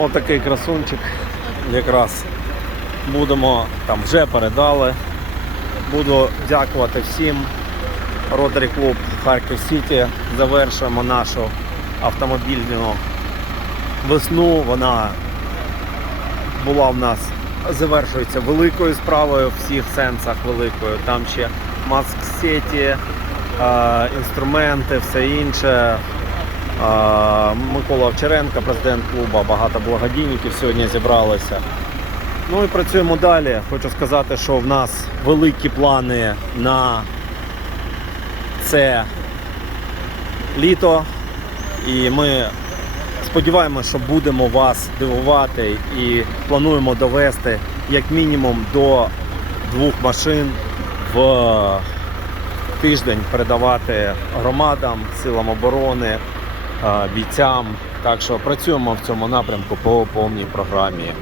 Отакий красунчик. Якраз будемо там вже передали. Буду дякувати всім. Ротary клуб Харків Сіті. Завершуємо нашу автомобільну весну. Вона була в нас завершується великою справою в всіх сенсах великою. Там ще маск сеті, інструменти, все інше. Микола Овчаренко, президент клубу, багато благодійників сьогодні зібралося. Ну і працюємо далі. Хочу сказати, що в нас великі плани на це літо. І ми сподіваємося, що будемо вас дивувати і плануємо довести як мінімум до двох машин в тиждень передавати громадам, силам оборони, бійцям. Так що працюємо в цьому напрямку по повній програмі.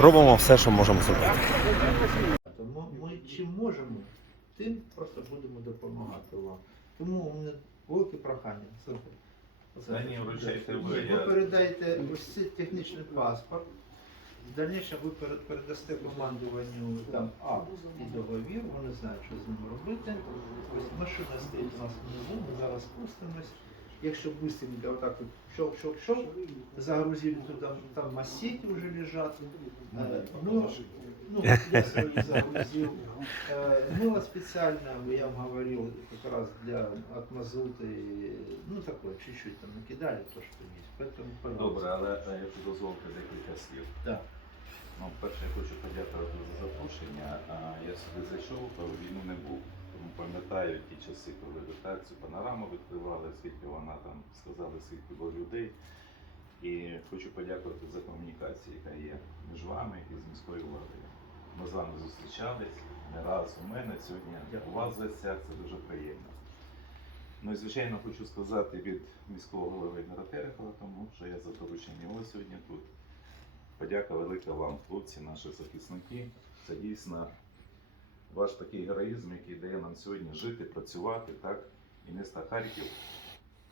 Робимо все, що можемо зробити. Ми чим можемо, тим просто будемо допомагати вам. Тому у мене велике прохання. Ви передаєте ось цей технічний паспорт. В дальнішому ви передасте командуванню там акт і договір, вони знають, що з ним робити. Ось машина стоїть у нас внизу, ми зараз спустимось. Якщо быстренько отак от щелк-щелк-щелк, загрузили туди, там масіки вже лежать. Е, Ну, ну, я свої загрузил. Э, Мыло специально, я вам говорил, как раз для от мазута, и, ну такое, чуть-чуть там накидали то, что есть. Поэтому, пожалуйста. Добре, але е, якщо дозволите декілька слів. Да. Ну, перше, я хочу подякувати за запрошення. А, Я сюди зайшов, коли війни не був. Тому пам'ятаю ті часи, коли ви так цю панораму відкривали, скільки вона там сказали, скільки було людей. І хочу подякувати за комунікацію, яка є між вами і з міською владою. Ми з вами зустрічались не раз у мене сьогодні. У вас в гостях це дуже приємно. Ну і звичайно хочу сказати від міського голови Ігора Терехова, тому що я за дорученням його сьогодні тут. Подяка велика вам, хлопці, наші захисники. Це дійсно ваш такий героїзм, який дає нам сьогодні жити, працювати, так? І місто Харків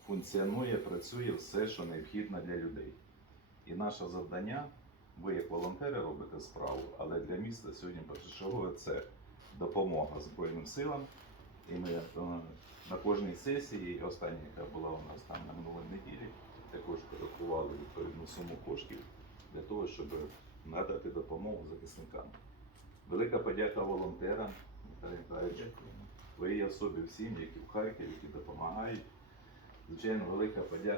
функціонує, працює все, що необхідно для людей. І наше завдання, ви як волонтери робите справу, але для міста сьогодні першочергове це допомога Збройним силам. І ми е, на кожній сесії, і остання, яка була у нас там на минулій неділі, також порахували відповідну суму коштів для того, щоб надати допомогу захисникам. Велика подяка волонтерам, Віталій Віталійович, твоїй особі всім, які в Харкові, які допомагають. Звичайно, велика подяка